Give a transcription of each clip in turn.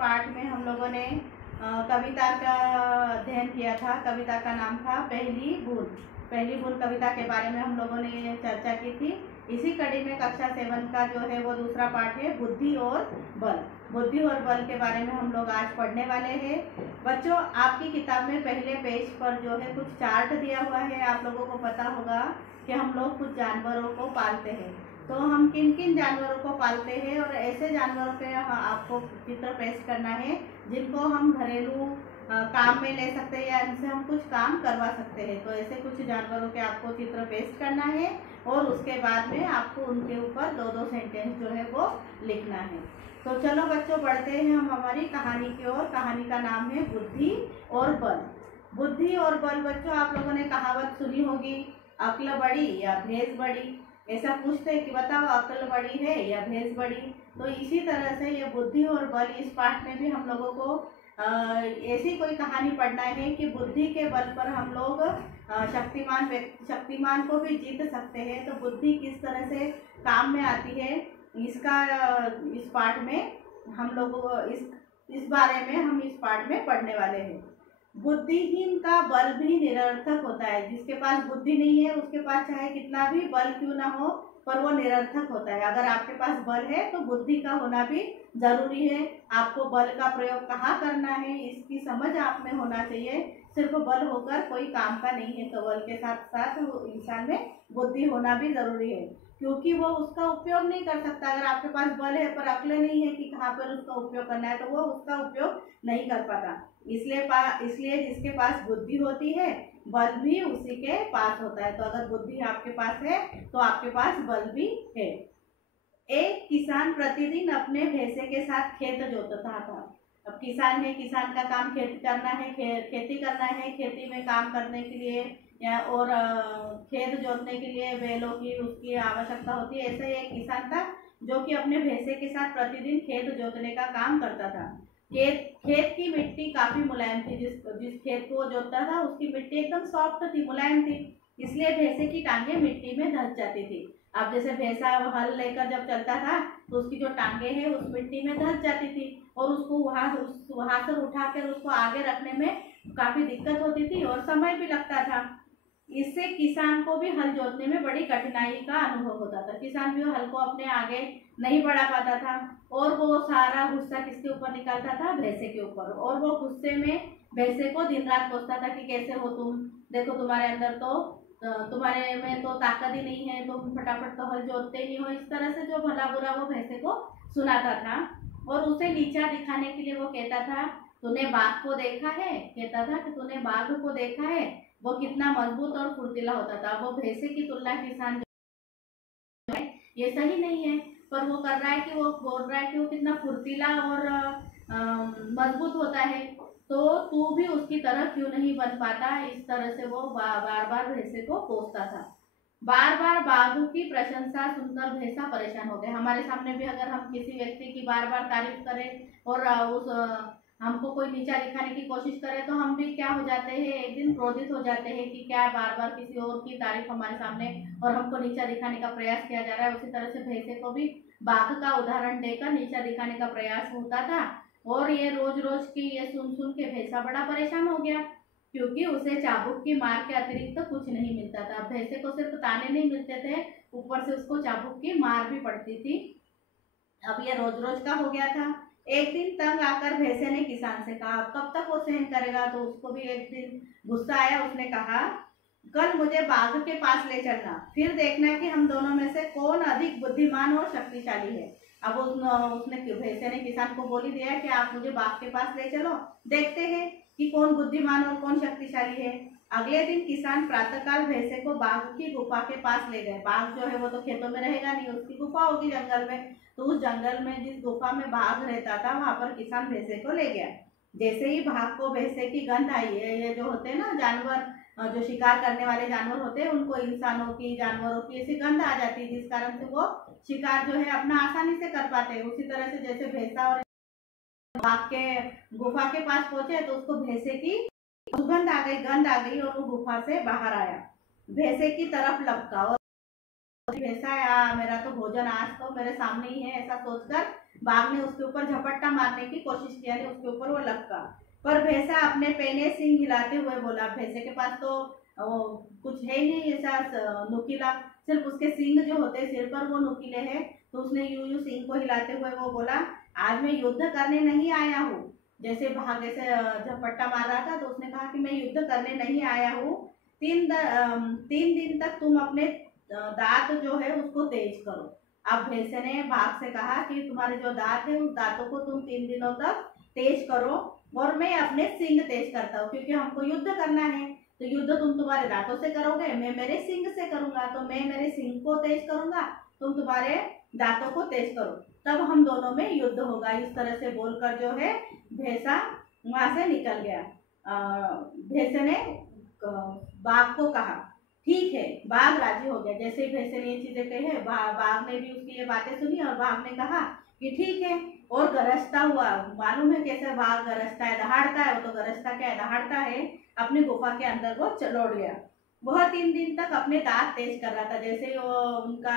पाठ में हम लोगों ने कविता का अध्ययन किया था। कविता का नाम था पहली बूंद। पहली बूंद कविता के बारे में हम लोगों ने चर्चा की थी। इसी कड़ी में कक्षा 7 का जो है वो दूसरा पाठ है बुद्धि और बल। बुद्धि और बल के बारे में हम लोग आज पढ़ने वाले हैं। बच्चों, आपकी किताब में पहले पेज पर जो है कुछ चार्ट दिया हुआ है। आप लोगों को पता होगा कि हम लोग कुछ जानवरों को पालते हैं। तो हम किन किन जानवरों को पालते हैं और ऐसे जानवरों पे आपको चित्र पेश करना है जिनको हम घरेलू काम में ले सकते हैं या इनसे हम कुछ काम करवा सकते हैं। तो ऐसे कुछ जानवरों के आपको चित्र पेश करना है और उसके बाद में आपको उनके ऊपर 2-2 सेंटेंस जो है वो लिखना है। तो चलो बच्चों, बढ़ते हैं हम हमारी कहानी की ओर। कहानी का नाम है बुद्धि और बल। बुद्धि और बल। बच्चों, आप लोगों ने कहावत सुनी होगी, अक्ल बड़ी या भैंस बड़ी। ऐसा पूछते हैं कि बताओ अक्ल बड़ी है या भैंस बड़ी। तो इसी तरह से ये बुद्धि और बल, इस पाठ में भी हम लोगों को ऐसी कोई कहानी पढ़ना है कि बुद्धि के बल पर हम लोग शक्तिमान को भी जीत सकते हैं। तो बुद्धि किस तरह से काम में आती है, इसका इस पाठ में हम लोग इस बारे में हम इस पाठ में पढ़ने वाले हैं। बुद्धिहीन का बल भी निरर्थक होता है। जिसके पास बुद्धि नहीं है उसके पास चाहे कितना भी बल क्यों ना हो, पर वो निरर्थक होता है। अगर आपके पास बल है तो बुद्धि का होना भी जरूरी है। आपको बल का प्रयोग कहाँ करना है इसकी समझ आप में होना चाहिए। सिर्फ बल होकर कोई काम का नहीं है। तो बल के साथ साथ इंसान में बुद्धि होना भी जरूरी है, क्योंकि वो उसका उपयोग नहीं कर सकता। अगर आपके पास बल है पर अक्ल नहीं है कि कहाँ पर उसका उपयोग करना है, तो वो उसका उपयोग नहीं कर पाता। इसलिए जिसके पास बुद्धि होती है बल भी उसी के पास होता है। तो अगर बुद्धि आपके पास है तो आपके पास बल भी है। एक किसान प्रतिदिन अपने भैंसे के साथ खेत जोतता था। अब किसान है, किसान का काम खेती करना है, खेती करना है। खेती में काम करने के लिए या और खेत जोतने के लिए बैलों की उसकी आवश्यकता होती है। ऐसा ही एक किसान था जो कि अपने भैंसे के साथ प्रतिदिन खेत जोतने का काम करता था। खेत की मिट्टी काफी मुलायम थी। जिस खेत को वो जोतता था उसकी मिट्टी एकदम सॉफ्ट थी, मुलायम थी। इसलिए भैंसे की टांगे मिट्टी में धंस जाती थी। अब जैसे भैंसा हल लेकर जब चलता था तो उसकी जो टांगे हैं उस मिट्टी में धंस जाती थी और उसको वहां से उठाकर उसको आगे रखने में काफी दिक्कत होती थी और समय भी लगता था। इससे किसान को भी हल जोतने में बड़ी कठिनाई का अनुभव होता था। किसान भी हल को अपने आगे नहीं बढ़ा पाता था और वो सारा गुस्सा किसके ऊपर निकालता था, भैंसे के ऊपर। और वो गुस्से में भैंसे को दिन रात कोसता था कि कैसे हो तुम, देखो तुम्हारे में तो ताकत ही नहीं है, तुम फटाफट तो हल जोतते ही हो। इस तरह से जो भला बुरा वो भैंसे को सुनाता था और उसे नीचा दिखाने के लिए वो कहता था, तूने बाघ को देखा है, कहता था कि तूने बाघ को देखा है, वो कितना मजबूत और फुर्तीला होता था। वो भैंसे की तुलना किसान जो है ये सही नहीं है, पर वो कर रहा है कि वो बोल रहा है कि वो कितना फुर्तीला और मजबूत होता है। तो तू भी उसकी तरह क्यों नहीं बन पाता। इस तरह से वो बार बार भैंसे को कोसता था। बार बार बाघ की प्रशंसा सुनकर भैंसा परेशान हो गया। हमारे सामने भी अगर हम किसी व्यक्ति की बार बार तारीफ करें और हमको कोई नीचा दिखाने की कोशिश करे तो हम भी क्या हो जाते हैं, एक दिन क्रोधित हो जाते हैं कि क्या बार बार किसी और की तारीफ हमारे सामने और हमको नीचा दिखाने का प्रयास किया जा रहा है। उसी तरह से भैंसे को भी बाघ का उदाहरण देकर नीचा दिखाने का प्रयास होता था और ये रोज रोज की ये सुन सुन के भैंसा बड़ा परेशान हो गया, क्योंकि उसे चाबुक की मार के अतिरिक्त तो कुछ नहीं मिलता था। भैंसे को सिर्फ ताने नहीं मिलते थे, ऊपर से उसको चाबुक की मार भी पड़ती थी। अब ये रोज रोज का हो गया था। एक दिन तंग आकर भैंसे ने किसान से कहा, कब तक वो सहन करेगा। तो उसको भी एक दिन गुस्सा आया। उसने कहा, कल मुझे बाघ के पास ले चलना, फिर देखना कि हम दोनों में से कौन अधिक बुद्धिमान और शक्तिशाली है। अब उसने भैंसे ने किसान को बोल ही दिया कि आप मुझे बाघ के पास ले चलो, देखते हैं कि कौन बुद्धिमान और कौन शक्तिशाली है। अगले दिन किसान प्रातःकाल भैंसे को बाघ की गुफा के पास ले गए। बाघ जो है वो तो खेतों में रहेगा नहीं, उसकी गुफा होगी जंगल में। तो उस जंगल में जिस गुफा में बाघ रहता था वहां पर किसान भैंसे को ले गया। जैसे ही बाघ को भैंसे की गंध आई है, ये जो होते हैं ना जानवर, जो शिकार करने वाले जानवर होते हैं, उनको इंसानों की जानवरों की ऐसी गंध आ जाती है जिस कारण से वो शिकार जो है अपना आसानी से कर पाते हैं। उसी तरह से जैसे भैंसा और बाघ के गुफा के पास पहुंचे तो उसको भैंसे की सुगंध आ गई, गंध आ गई और वो गुफा से बाहर आया, भैंसे की तरफ लपका और भैंसा मेरा तो भोजन आज तो मेरे सामने ही है, ऐसा सोचकर बाघ ने उसके ऊपर झपट्टा मारने की कोशिश किया, यानी उसके ऊपर वो लपका, पर भैंसा अपने पैने सिंग हिलाते हुए बोला। भैंसे के पास तो कुछ है ही नहीं ऐसा नुकीला, सिर्फ उसके सिंग जो होते हैं सिर पर वो नुकीले हैं। तो उसने यूं यूं सिंग को हिलाते हुए वो बोला, आज मैं युद्ध करने नहीं आया हूँ। जैसे भाग ऐसे झपट्टा मार रहा था तो उसने कहा कि मैं युद्ध करने नहीं आया हूँ। 3 दिन तक तुम अपने दांत जो है उसको तेज करो। अब भैंसे ने बाघ से कहा कि तुम्हारे जो दांत है उस दांतों को तुम 3 दिनों तक तेज करो, और मैं अपने सिंग तेज करता हूँ, क्योंकि हमको युद्ध करना है। तो युद्ध तुम तुम्हारे दांतों से करोगे, मैं मेरे सिंग से करूंगा। तो मैं मेरे सिंग को तेज करूंगा, तुम तुम्हारे दांतों को तेज करो, तब हम दोनों में युद्ध होगा। इस तरह से बोलकर जो है भैंसा वहां से निकल गया। भैंसे ने बाघ को कहा ठीक है। बाघ राजी हो गया। जैसे ही भैंसे ने ये चीजें कही है, बाघ ने भी उसकी ये बातें सुनी और बाघ ने कहा कि ठीक है, और गरजता हुआ, मालूम है कैसे बाघ गरजता है, दहाड़ता है। वो तो गरजता क्या है, दहाड़ता है, अपनी गुफा के अंदर वो लौट गया। वह 3 दिन तक अपने दांत तेज कर रहा था। जैसे वो उनका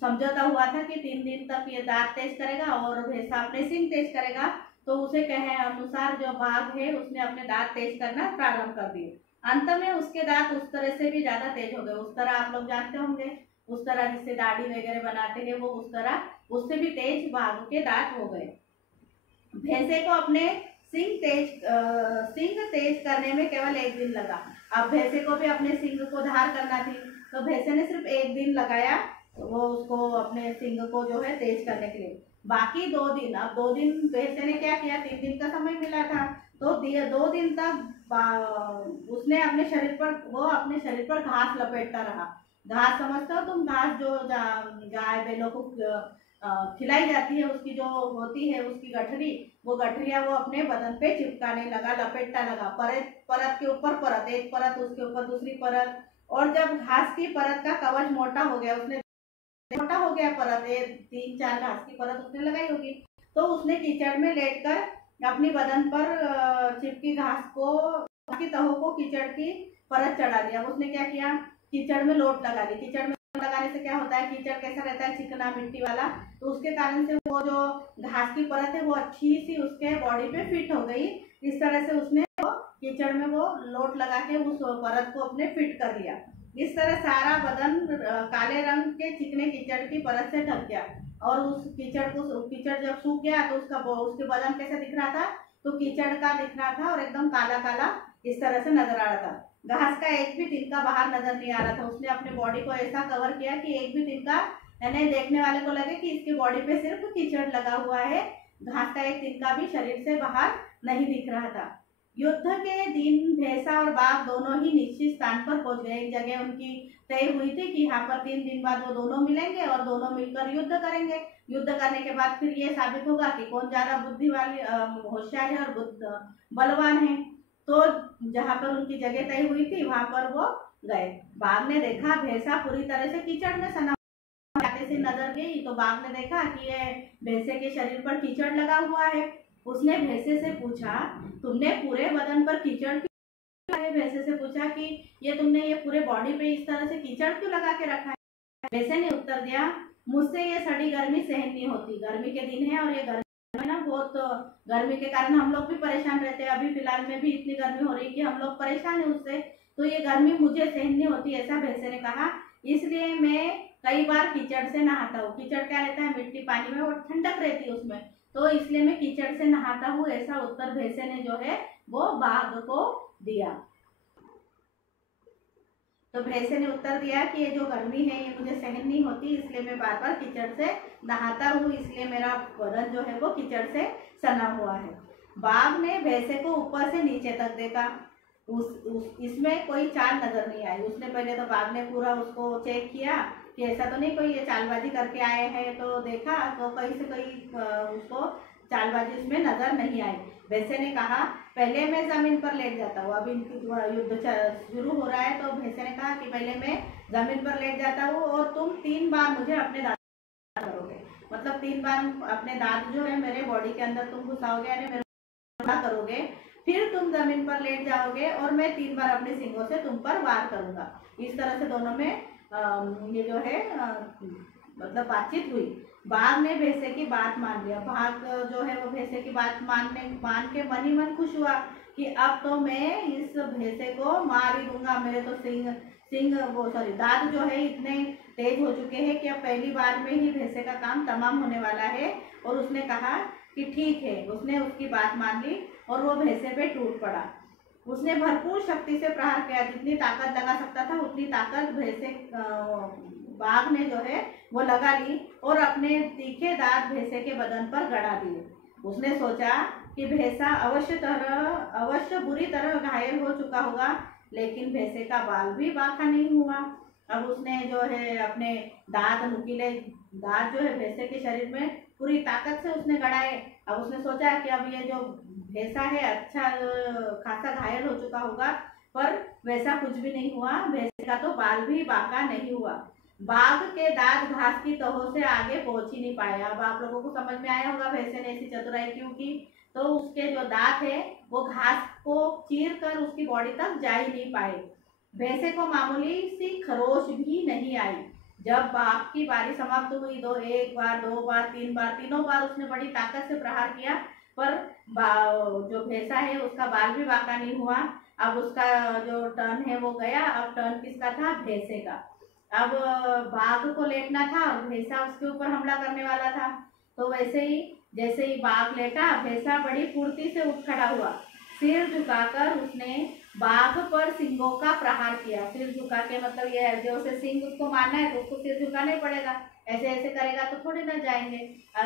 समझौता हुआ था कि 3 दिन तक ये दांत तेज करेगा और भैंसा अपने सिंग तेज करेगा, तो उसे कहे अनुसार जो बाघ है उसने अपने दांत तेज करना प्रारंभ कर दिए। अंत में उसके दांत उस तरह से भी ज्यादा तेज हो गए, उस तरह आप लोग जानते होंगे, उस तरह जिससे दाढ़ी वगैरह बनाते हैं वो उस तरह, उससे भी तेज बाघ के दांत हो गए। भैंसे को अपने सिंग तेज करने में केवल 1 दिन लगा। अब भैंसे को भी अपने सिंग को धार करना थी, तो भैंसे ने सिर्फ 1 दिन लगाया वो उसको अपने सिंग को जो है तेज करने के लिए। बाकी 2 दिन, अब 2 दिन भैंसे ने क्या किया, 3 दिन का समय मिला था, तो 2 दिन तक उसने अपने शरीर पर घास लपेटता रहा। घास समझते हो तुम, घास जो गाय बैलों को खिलाई जाती है, उसकी जो होती है उसकी गठरी, वो गठरिया वो अपने बदन पे चिपकाने लगा, लपेटता लगा, परत के ऊपर परत, एक परत उसके ऊपर दूसरी परत। और जब घास की परत का कवच मोटा हो गया, परत 3-4 घास की परत उसने लगाई होगी, तो उसने कीचड़ में लेटकर अपनी बदन पर चिपकी घास की तहों को कीचड़ की परत चढ़ा दिया। उसने क्या किया, कीचड़ में लोट लगा ली। कीचड़ में लगाने से क्या होता है, कीचड़ कैसा रहता है, चिकना मिट्टी वाला, तो उसके कारण से वो जो घास की परत है वो अच्छी सी उसके बॉडी पे फिट हो गई। इस तरह से उसने कीचड़ में वो लोट लगा के उस परत को अपने फिट कर लिया। इस तरह सारा बदन काले रंग के चिकने कीचड़ की परत से ढक गया। और उस कीचड़ जब सूख गया तो उसके बदन कैसा दिख रहा था, तो कीचड़ का दिख रहा था और एकदम काला काला इस तरह से नजर आ रहा था। घास का एक भी तिनका बाहर नजर नहीं आ रहा था। उसने अपने बॉडी को ऐसा कवर किया कि एक भी तिनका, यानी देखने वाले को लगे कि इसके बॉडी पे सिर्फ कीचड़ लगा हुआ है, घास का एक तिनका भी शरीर से बाहर नहीं दिख रहा था। युद्ध के दिन भैंसा और बाघ दोनों ही निश्चित स्थान पर पहुंच गए। एक जगह उनकी तय हुई थी कि यहाँ पर 3 दिन बाद वो दोनों मिलेंगे और दोनों मिलकर युद्ध करेंगे। युद्ध करने के बाद फिर ये साबित होगा कि कौन ज्यादा बुद्धि वाली, होशियार है और बलवान है। तो जहाँ पर उनकी जगह तय हुई थी वहां पर वो गए। बाघ ने देखा भैंसा पूरी तरह से कीचड़ में सना से नजर गई, तो बाघ ने देखा कि ये भैंसे के शरीर पर कीचड़ लगा हुआ है। उसने भैंसे से पूछा, तुमने पूरे बदन पर कीचड़ क्यों? भैंसे से पूछा कि तुमने ये पूरे बॉडी पे इस तरह से कीचड़ क्यों लगा के रखा है? भैंसे ने उत्तर दिया, मुझसे ये सड़ी गर्मी सहन नहीं होती। गर्मी के दिन है और ये गर्मी ना बहुत, गर्मी के कारण हम लोग भी परेशान रहते हैं। अभी फिलहाल में भी इतनी गर्मी हो रही है कि हम लोग परेशान है उससे, तो ये गर्मी मुझे सहन नहीं होती, ऐसा भैंसे ने कहा। इसलिए मैं कई बार कीचड़ से नहाता हूँ। कीचड़ क्या रहता है, मिट्टी पानी में, वो ठंडक रहती है उसमें, तो इसलिए मैं कीचड़ से नहाता हूँ, ऐसा उत्तर भैंसे ने जो है वो बाघ को दिया। तो भैंसे ने उत्तर दिया कि ये जो गर्मी है ये मुझे सहन नहीं होती, इसलिए मैं बार बार कीचड़ से नहाता हूँ, इसलिए मेरा बदन जो है वो कीचड़ से सना हुआ है। बाघ ने भैंसे को ऊपर से नीचे तक देखा, इसमें कोई चाल नजर नहीं आई। उसने पहले तो बाघ ने पूरा उसको चेक किया कि ऐसा तो नहीं कोई ये चालबाजी करके आए हैं, तो देखा तो कहीं से कहीं उसको चालबाजी उसमें नजर नहीं आई। भैंसे ने कहा, पहले मैं जमीन पर लेट जाता हूँ। अभी इनकी युद्ध शुरू हो रहा है, तो भैंसे ने कहा कि पहले मैं जमीन पर लेट जाता हूँ और तुम 3 बार मुझे अपने दांत करोगे, मतलब 3 बार अपने दांत जो है मेरे बॉडी के अंदर तुम घुसाओगे, यानी मेरे करोगे, फिर तुम जमीन पर लेट जाओगे और मैं 3 बार अपने सींगों से तुम पर वार करूंगा। इस तरह से दोनों में ये जो है मतलब बातचीत हुई। बाघ ने भैंसे की बात मान लिया। बाघ जो है वो भैंसे की बात मान के मन ही मन खुश हुआ कि अब तो मैं इस भैंसे को मार ही दूंगा। मेरे तो दांत जो है इतने तेज हो चुके हैं कि अब पहली बार में ही भैंसे का काम तमाम होने वाला है। और उसने कहा कि ठीक है। उसने उसकी बात मान ली और वो भैंसे पे टूट पड़ा। उसने भरपूर शक्ति से प्रहार किया, जितनी ताकत लगा सकता था उतनी ताकत बाघ ने जो है वो लगा ली और अपने तीखे दांत भैंसे के बदन पर गड़ा दिए। उसने सोचा कि भैंसा अवश्य बुरी तरह घायल हो चुका होगा, लेकिन भैंसे का बाल भी बांका नहीं हुआ। अब उसने जो है अपने नुकीले दांत जो है भैंसे के शरीर में पूरी ताकत से उसने गड़ाए। अब उसने सोचा कि अब ये जो भैंसा है अच्छा खासा घायल हो चुका होगा, पर वैसा कुछ भी नहीं हुआ। भैंसे का तो बाल भी बांका नहीं हुआ। बाघ के दांत घास की तहों से आगे पहुंच ही नहीं पाए। अब आप लोगों को समझ में आया होगा भैंसे ने ऐसी चतुराई क्यों की। तो उसके जो दांत है वो घास को चीर कर उसकी बॉडी तक जा ही नहीं पाए। भैंसे को मामूली सी खरोच भी नहीं आई। जब बाघ की बारी समाप्त हुई तो एक बार, दो बार, तीन बार, तीनों बार उसने बड़ी ताकत से प्रहार किया, पर जो भैंसा है उसका बाल भी बांका नहीं हुआ। अब उसका जो टर्न है वो गया। अब टर्न किसका था? भैंसे का। अब बाघ को लेटना था और भैंसा उसके ऊपर हमला करने वाला था। तो जैसे ही बाघ लेटा, भैंसा बड़ी फुर्ती से उठ खड़ा हुआ। सिर झुकाकर उसने बाघ पर सींगों का प्रहार किया। सिर झुका के मतलब ये है, जो उसे सींग उसको मारना है तो उसको सिर झुकाना ही पड़ेगा। ऐसे ऐसे करेगा तो थोड़े ना जाएंगे।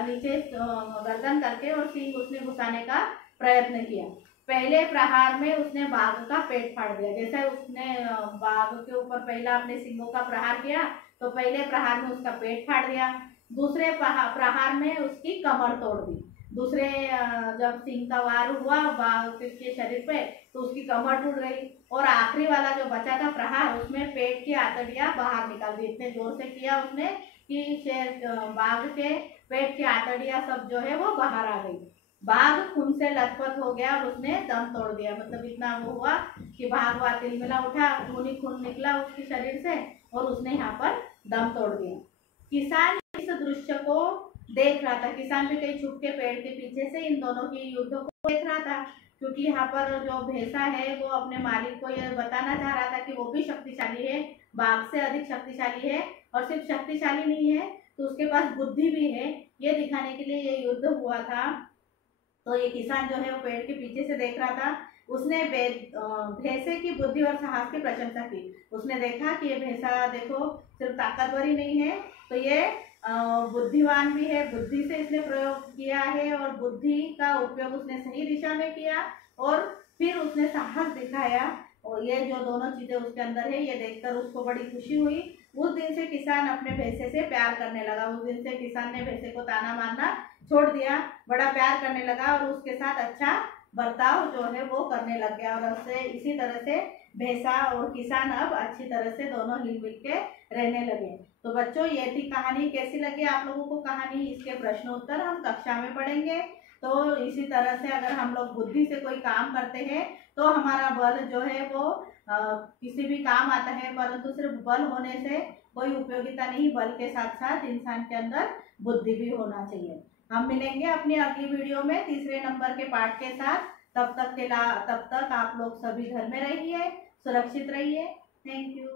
नीचे गर्दन करके और सींग उसने घुसाने का प्रयत्न किया। पहले प्रहार में उसने बाघ का पेट फाड़ दिया। जैसे उसने बाघ के ऊपर पहला अपने सींगों का प्रहार किया तो पहले प्रहार में उसका पेट फाड़ दिया। दूसरे प्रहार में उसकी कमर तोड़ दी। दूसरे जब सिंह का वार हुआ बाघ के शरीर पे तो उसकी कमर टूट गई। और आखिरी वाला जो बचा था प्रहार, उसमें पेट की आंतड़ियां बाहर निकाल दी। इतने जोर से किया उसने कि बाघ के पेट की आंतड़ियां सब जो है वो बाहर आ गई। बाघ खून से लथपथ हो गया और उसने दम तोड़ दिया। मतलब इतना वो हुआ कि बाघ तिलमिला उठा, खून ही खून निकला उसके शरीर से और उसने यहाँ पर दम तोड़ दिया। किसान इस दृश्य को देख रहा था। किसान भी कहीं छुप के पेड़ के पीछे से इन दोनों की युद्ध को देख रहा था, क्योंकि यहाँ पर जो भैंसा है वो अपने मालिक को यह बताना चाह रहा था कि वो भी शक्तिशाली है, बाघ से अधिक शक्तिशाली है। और सिर्फ शक्तिशाली नहीं है तो उसके पास बुद्धि भी है, ये दिखाने के लिए ये युद्ध हुआ था। तो ये किसान जो है वो पेड़ के पीछे से देख रहा था। उसने भैंसे की बुद्धि और साहस की प्रशंसा की। उसने देखा कि ये भैंसा देखो सिर्फ ताकतवर ही नहीं है, तो ये बुद्धिमान भी है। बुद्धि से इसने प्रयोग किया है और बुद्धि का उपयोग उसने सही दिशा में किया और फिर उसने साहस दिखाया। और ये जो दोनों चीजें उसके अंदर है, ये देखकर उसको बड़ी खुशी हुई। उस दिन से किसान अपने भैंसे से प्यार करने लगा। उस दिन से किसान ने भैंसे को ताना मारना छोड़ दिया, बड़ा प्यार करने लगा और उसके साथ अच्छा बर्ताव जो है वो करने लग गया। और उससे इसी तरह से भैंसा और किसान अब अच्छी तरह से दोनों हिल मिल के रहने लगे। तो बच्चों, ये थी कहानी। कैसी लगी आप लोगों को कहानी? इसके प्रश्न उत्तर हम कक्षा में पढ़ेंगे। तो इसी तरह से अगर हम लोग बुद्धि से कोई काम करते हैं तो हमारा बल जो है वो किसी भी काम आता है, परंतु सिर्फ बल होने से कोई उपयोगिता नहीं, बल के साथ साथ इंसान के अंदर बुद्धि भी होना चाहिए। हम मिलेंगे अपनी अगली वीडियो में तीसरे नंबर के पाठ के साथ। तब तक आप लोग सभी घर में रहिए, सुरक्षित रहिए। Thank you.